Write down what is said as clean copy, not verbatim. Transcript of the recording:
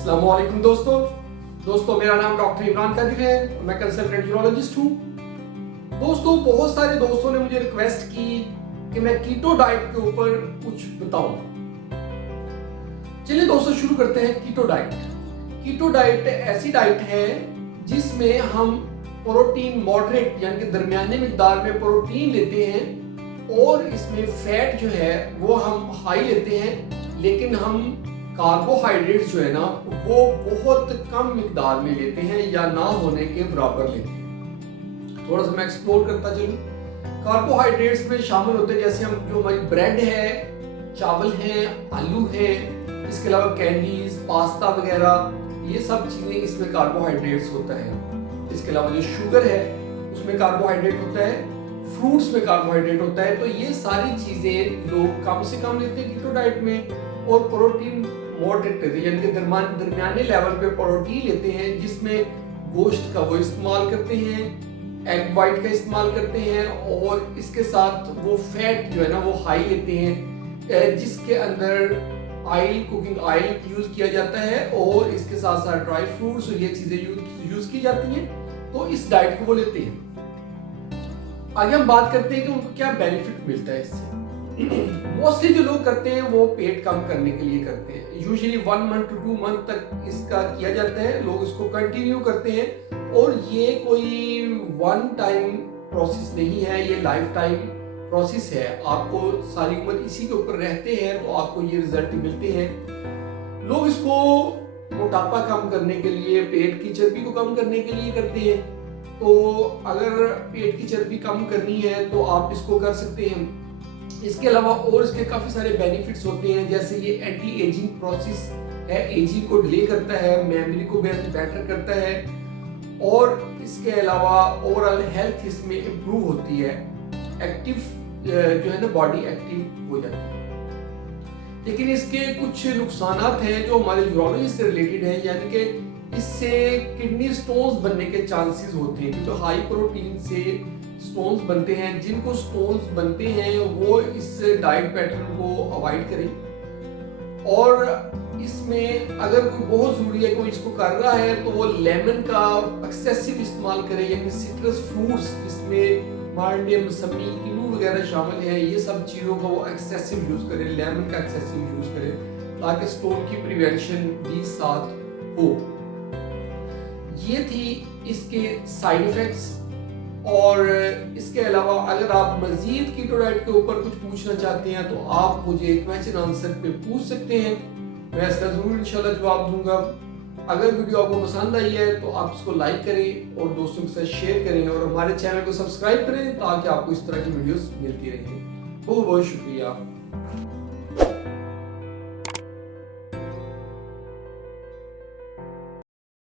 अस्सलाम वालेकुम दोस्तों मेरा नाम डॉक्टर इमरान कादिर है और मैं कंसल्टेंट यूरोलॉजिस्ट हूँ। दोस्तों बहुत सारे दोस्तों ने मुझे रिक्वेस्ट की कि मैं कीटो डाइट के ऊपर कुछ बताऊं। चलिए दोस्तों शुरू करते हैं कीटो डाइट। कीटो डाइट ऐसी डाइट है जिसमें हम प्रोटीन मॉडरेट यानी कि दरमियाने मिकदार में प्रोटीन लेते हैं और इसमें फैट जो है वो हम हाई लेते हैं, लेकिन हम कार्बोहाइड्रेट्स जो है ना वो बहुत कम मिकदार में लेते हैं या ना होने के बराबर लेते हैं। थोड़ा सा मैं एक्सप्लोर करता चलूं। कार्बोहाइड्रेट्स में शामिल होते हैं जैसे हम जो हमारी ब्रेड है, चावल है, आलू है, इसके अलावा कैंडीज, पास्ता वगैरह, ये सब चीजें इसमें कार्बोहाइड्रेट्स होता है। इसके अलावा जो शुगर है उसमें कार्बोहाइड्रेट होता है, फ्रूट्स में कार्बोहाइड्रेट होता है। तो ये सारी चीजें लोग कम से कम लेते हैं कीटो डाइट में और प्रोटीन मॉडरेट यानी कि दरमियाने लेवल पे प्रोटीन लेते हैं, जिसमें गोश्त का वो इस्तेमाल करते हैं, एग वाइट का इस्तेमाल करते हैं और इसके साथ वो फैट जो है ना वो हाई लेते हैं, जिसके अंदर ऑयल, कुकिंग ऑयल यूज किया जाता है और इसके साथ साथ ड्राई फ्रूट्स और ये चीजें यूज की जाती हैं। तो इस डाइट को वो लेते हैं। आगे हम बात करते हैं कि उनको क्या बेनिफिट मिलता है इससे। मोस्टली जो लोग करते हैं वो पेट कम करने के लिए करते हैं। यूजुअली 1 मंथ to 2 मंथ तक इसका किया जाता है, लोग इसको कंटिन्यू करते हैं और ये कोई वन टाइम प्रोसेस नहीं है, ये लाइफ टाइम प्रोसेस है। आपको सारी उम्र इसी के ऊपर रहते हैं तो आपको ये रिजल्ट मिलते हैं। लोग इसको मोटापा कम करने के लिए, पेट की चर्बी को कम करने के लिए करते हैं। तो अगर पेट की चर्बी कम करनी है तो आप इसको कर सकते हैं। इसके अलावा और इसके काफी सारे बेनिफिट्स होते हैं, जैसे ये एंटी एजिंग प्रोसेस है, एजिंग को डिले करता है, मेमोरी को बेटर करता है और इसके अलावा ओवरऑल हेल्थ इसमें इम्प्रूव होती है। एक्टिव जो है ना बॉडी एक्टिव हो जाती है। लेकिन इसके कुछ नुकसानात हैं जो हमारे यूरोलॉजी से रिलेटेड है, यानी कि इससे किडनी स्टोन्स बनने के चांसेस होते हैं, क्योंकि हाई प्रोटीन से स्टोन्स बनते हैं। जिनको स्टोन्स बनते हैं वो इस डाइट पैटर्न को अवॉइड करें। और इसमें अगर कोई बहुत जरूरी है, कोई इसको कर रहा है, तो वो लेमन का एक्सेसिव इस्तेमाल करें, यानी सिट्रस फ्रूट्स जिसमें माल्टे, मौसमी, किन्नू वगैरह शामिल है, ये सब चीज़ों का वो एक्सेसिव यूज करें, लेमन का एक्सेसिव यूज करें, ताकि स्टोन की प्रिवेंशन भी साथ हो। ये थी इसके साइड इफेक्ट्स। और इसके अलावा अगर आप मजीद कीटो डाइट के ऊपर कुछ पूछना चाहते हैं तो आप मुझे क्वेश्चन आंसर पे पूछ सकते हैं, मैं इसका जरूर इंशाल्लाह जवाब दूंगा। अगर वीडियो आपको पसंद आई है तो आप इसको लाइक करें और दोस्तों के साथ शेयर करें और हमारे चैनल को सब्सक्राइब करें ताकि आपको इस तरह की वीडियोस मिलती रहें। बहुत बहुत शुक्रिया।